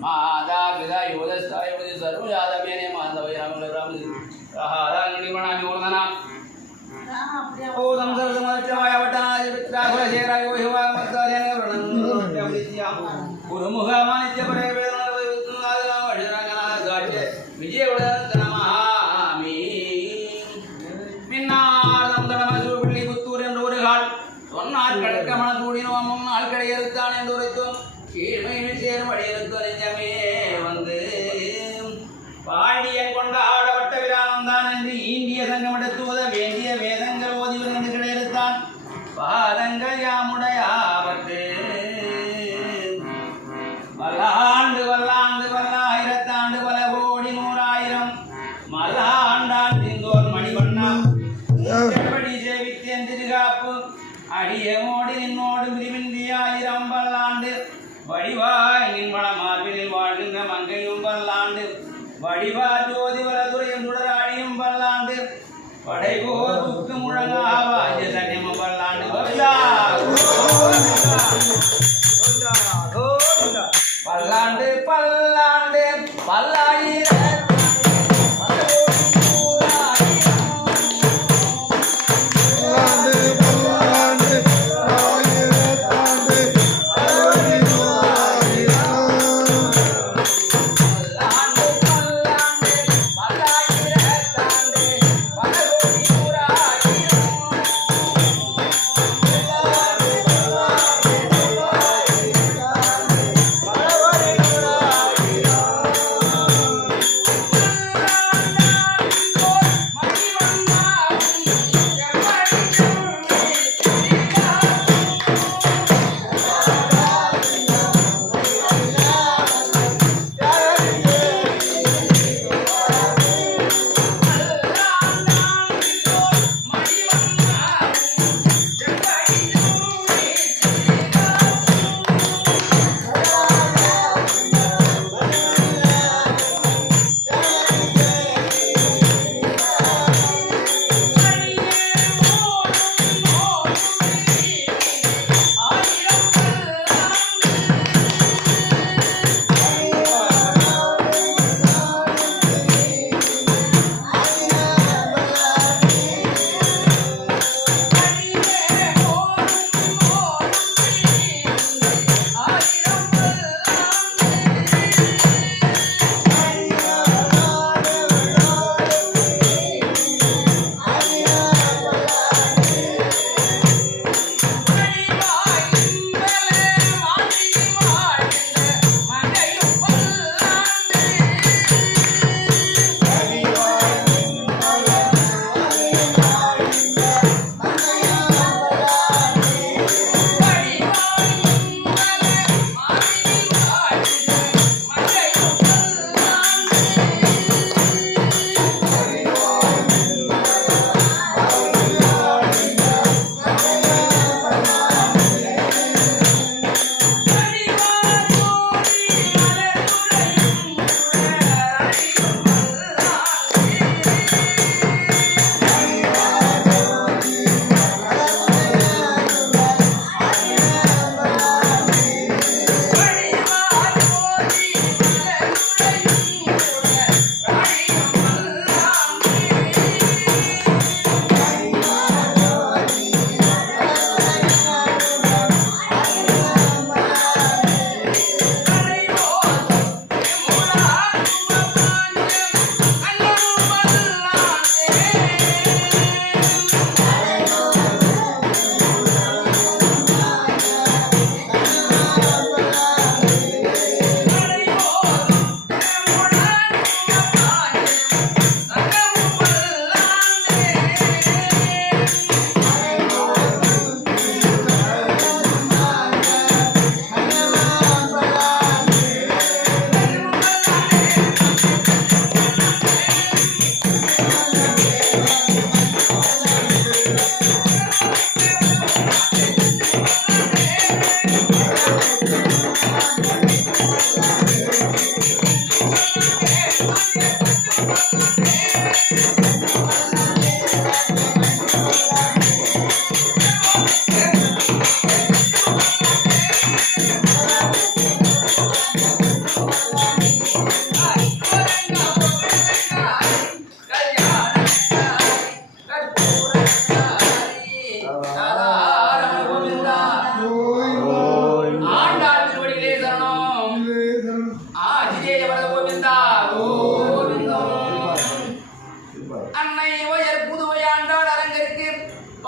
माता पिता योगस्ताय सर्वजातमेने माधवय रामगणिमणामिवर्धना ओदं सर्वसमर्चमाय वटनाय वित्राघुलशेखराय योहिवामत्सरेण वर्णनं गुरुमुखमानित्यपरे वेदनावैवत्नादनावढिरङ्गनाथगाट्य विजयवदनमामि मिन्नार्दं दनमसूपिள்ளி புத்தூர் என்ற ஒரு கால் சொன்னார் கடக்க மனசூடினோம் நாள் கடையறுத்தான் என்று உரைத்தோம் கீழ்மையில் சேரும் அடியறுத்த நெஞ்சமே வந்து பாண்டியன் கொண்ட ஆடப்பட்ட விரானம் தான் என்று ஈண்டிய சங்கமிடத்து உத வேண்டிய வேதங்கள் ஓதி வந்து கிடையறுத்தான் பாதங்கள் யாமுடையாவற்று வல்லாண்டு வல்லாண்டு வல்லாயிரத்தாண்டு பல கோடி நூறாயிரம் மல்லாண்டான் திந்தோர் மணிவண்ணா எப்படி சேவித்தேன் திருகாப்பு அடியமோடு நின்னோடு பிரிவின்றி ஆயிரம் பல்லாண்டு வடிவாய் நின் வளமார்பினில் வாழ்கின்ற மங்கையும் பல்லாண்டு வடிவார் ஜோதி வலதுரையும் சுடராடியும் பல்லாண்டு படைபோர் துக்கு முழங்காவாஜ சன்னியமும் பல்லாண்டு பல்லாண்டு பல்லாண்டு பல்லாயிரம்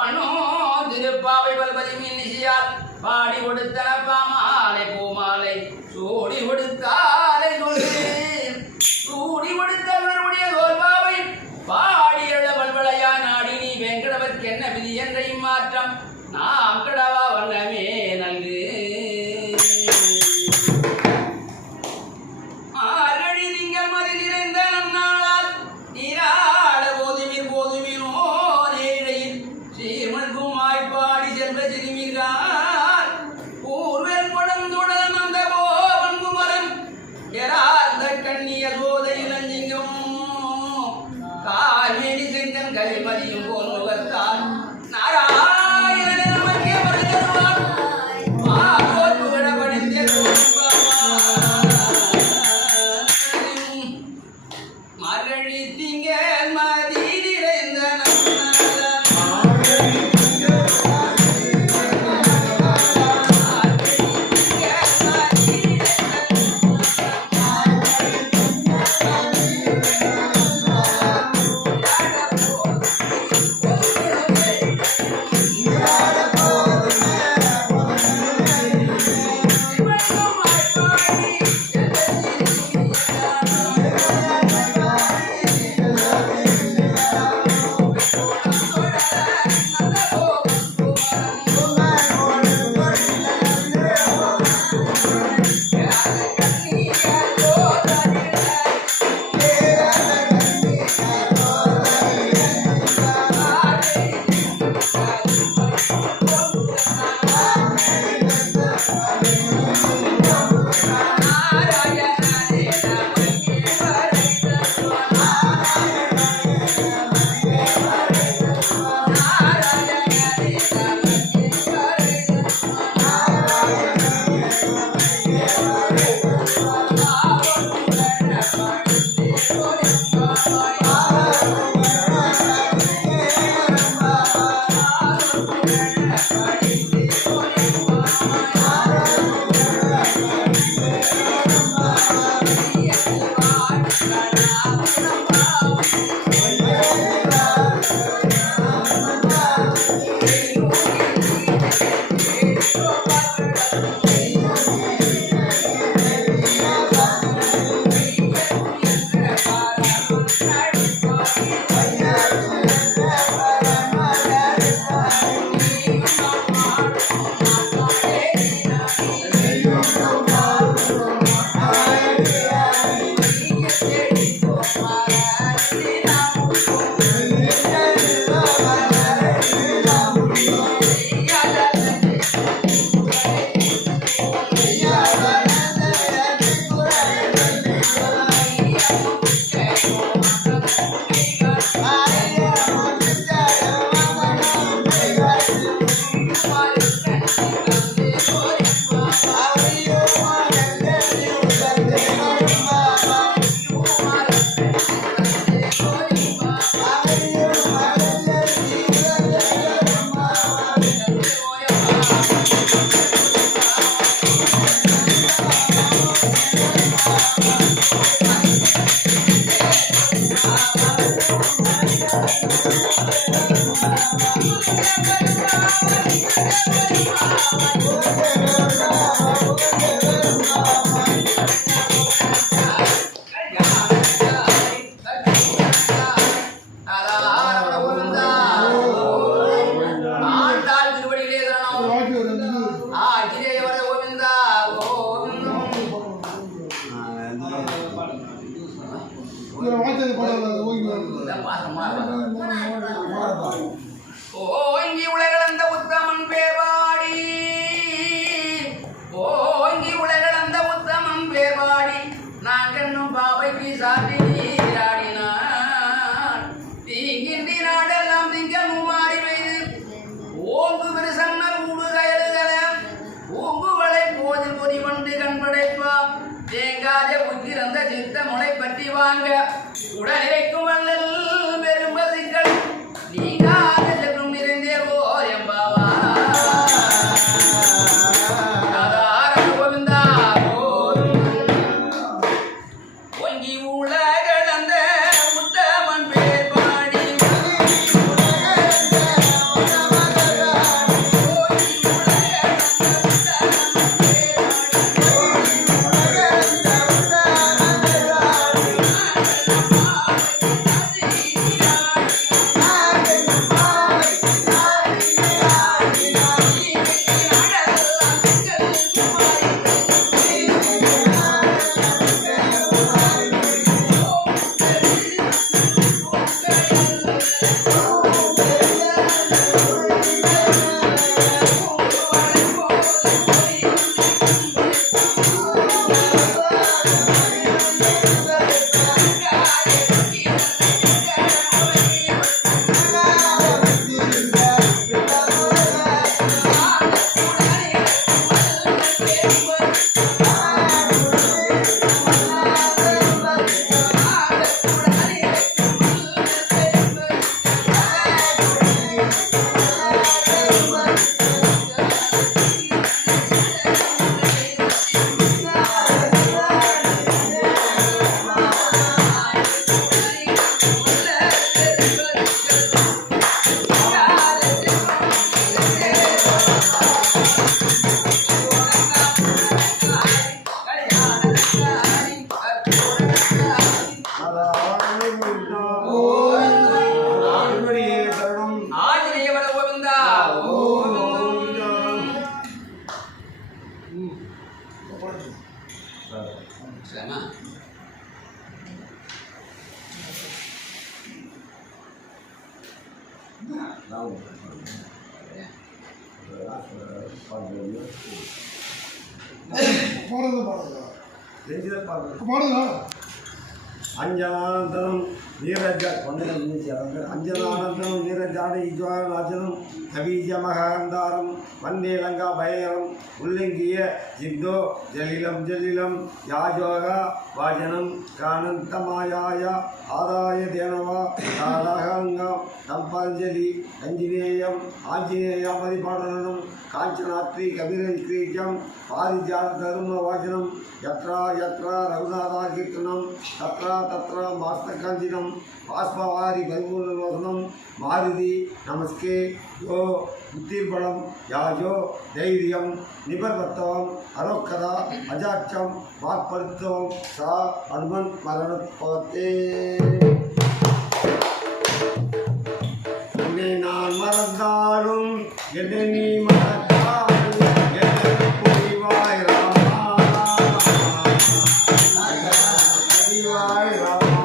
பண்ணோ திருப்பாவை பல்பதி மின்னிசியால் பாடி கொடுத்தன பாமாலை பூமாலை சூடி கொடுத்தாலை சூடி கொடுத்தவருடைய தோல்பாவை பாடி எழ பல்வளையா நாடி நீ வெங்கடவர்க்கு என்ன விதி என்ற இம்மாற்றம் நாம் கடவா வண்ணமே நல்கு ஆரடி திங்கள் மதி நிறைந்த நன்னாளால் நீராட போதுமீர் போதுமீனோ நேழையில் சீர்மல்கும் வாய்ப்பாடி செல்வ சிறுமீர்கார் பூர்வல் படந்துடல் அந்த பண்புமரன் எரார்ந்த கண்ணிய சோதை இளஞ்சிங்கம் கார்மேனி செங்கன் கரிமதியும் போல் முகத்தான் நாராயணன் நமக்கே வருகிறான் மாவோர் புகழப்படுத்திய மரழி திங்கள் மதி நிறைந்த ஓங்கி உலகளந்த உத்தமன் பேர்வாடி பாடுங்க. அஞ்சனானந்தனம் அஞ்சனானந்தனம் நீரஜான ஈஜ்வாராஜனம் கபீஜமகாந்தாரம் வந்தே லங்கா பயங்கரம் உல்லங்கிய ஜிந்தோ ஜலிலம் ஜலிலம் யாஜோகா வாஜனம் கானந்தமாயாய ஆதாய தேனவா தாராகங்கம் தம்பாஞ்சலி அஞ்சினேயம் ஆஞ்சநேயாமதிபாடனம் காஞ்சனாத்ரி கபிரீஜம் பாரிஜாத தரும வாஜனம் யத்ரா யத்ரா ரகுநாதா கீர்த்தனம் தத்ரா தத்ரா மாஸ்தகாஞ்சினம் பாஸ்பவாரி பரிபூர்ணலோகனம் மாருதி நமஸ்கே யோ புத்திர்பலம் யாஜோ தைரியம் நிபர்வத்தவம் அரோக்கரா அஜாட்சம் வாக்படுத்தவம் சா அனுமன் மரணப்பத்தே. என்னை நான் மறந்தாலும் என்னை நீ மறந்தாலும் எனக்கு புரிவாய் ராமா புரிவாய் ராமா.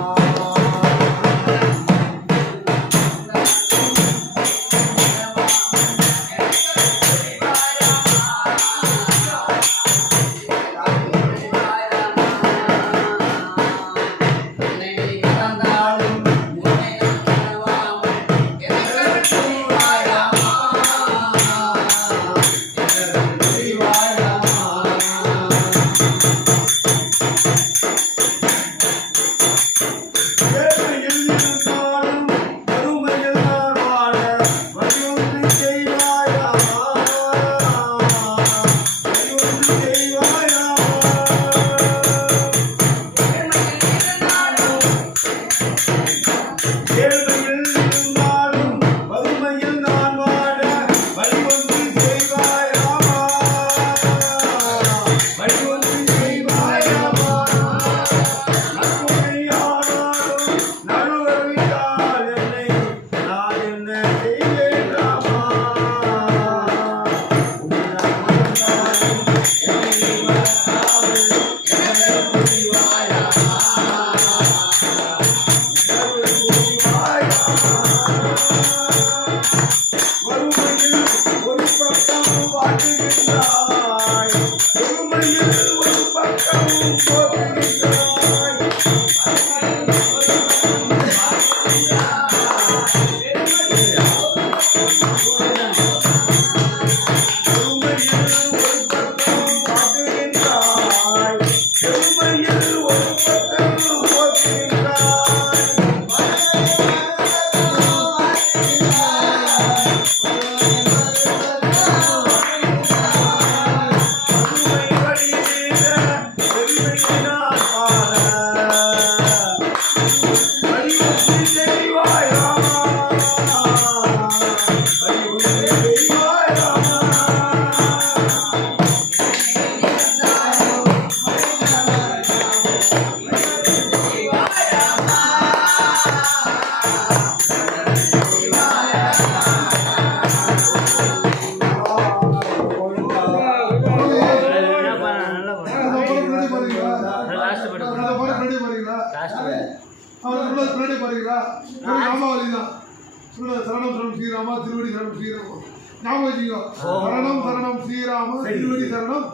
சரணம் சரணம் ஸ்ரீராமா திருவடி சரணம் ஸ்ரீராமா ஞாபகம் வச்சுக்கோ. சரணம் சரணம் ஸ்ரீராமா திருவடி சரணம்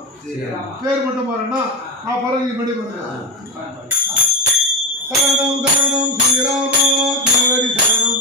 பேர் மட்டும் பாருன்னா நான் பரவாயில்லை பண்ணி பண்ணுறேன். சரணம் சரணம் ஸ்ரீராமா திருவடி சரணம்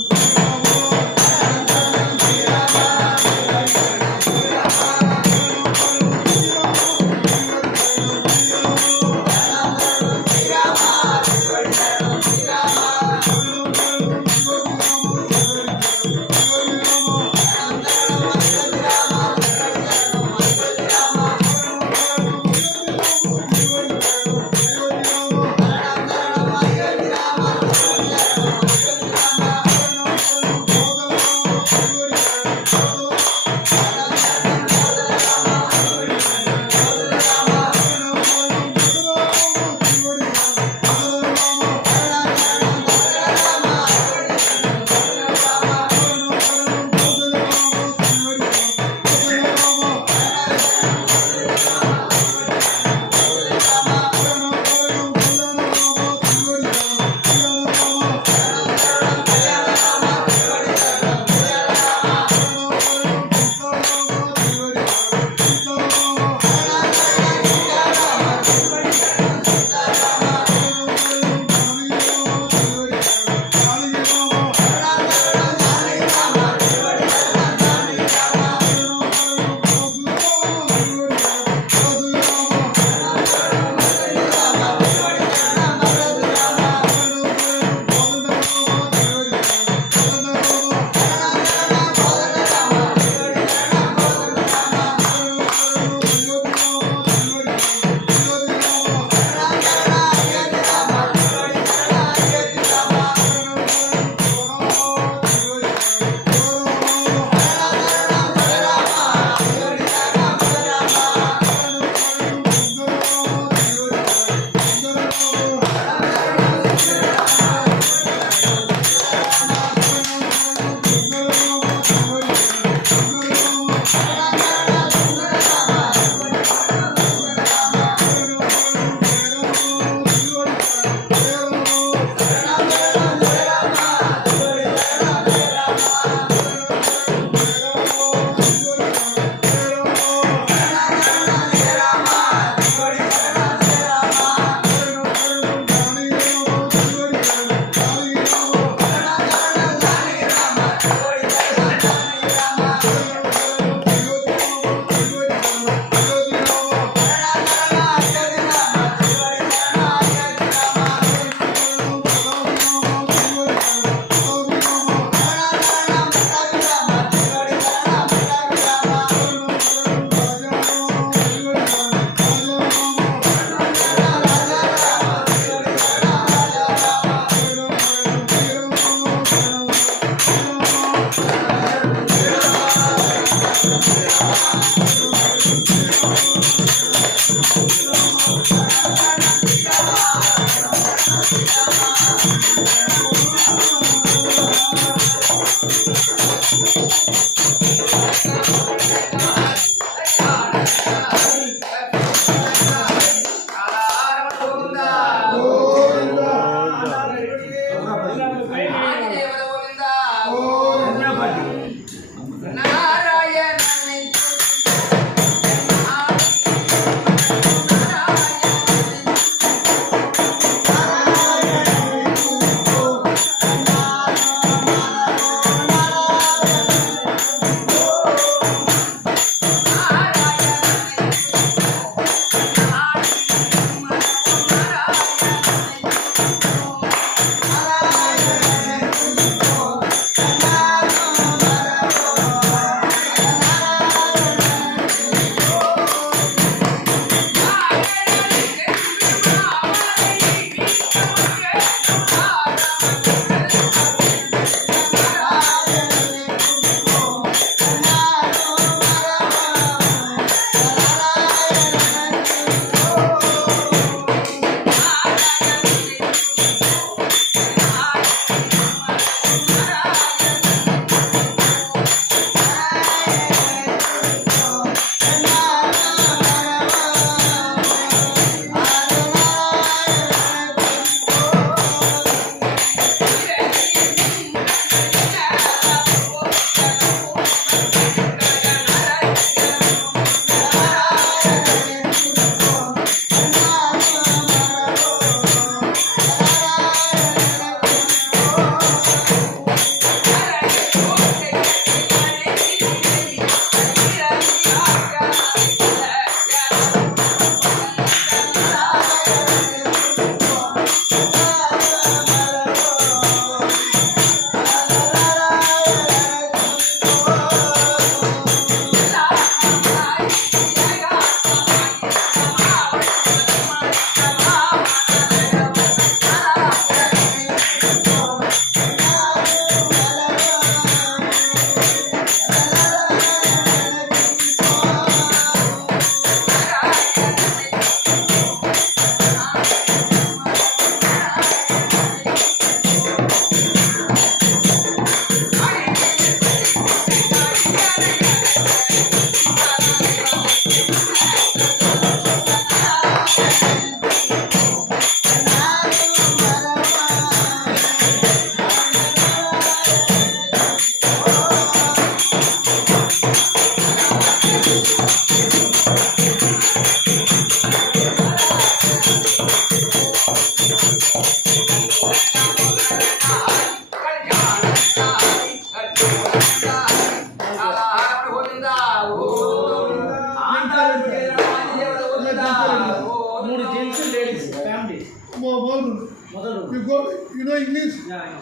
You know English? Yeah, I know.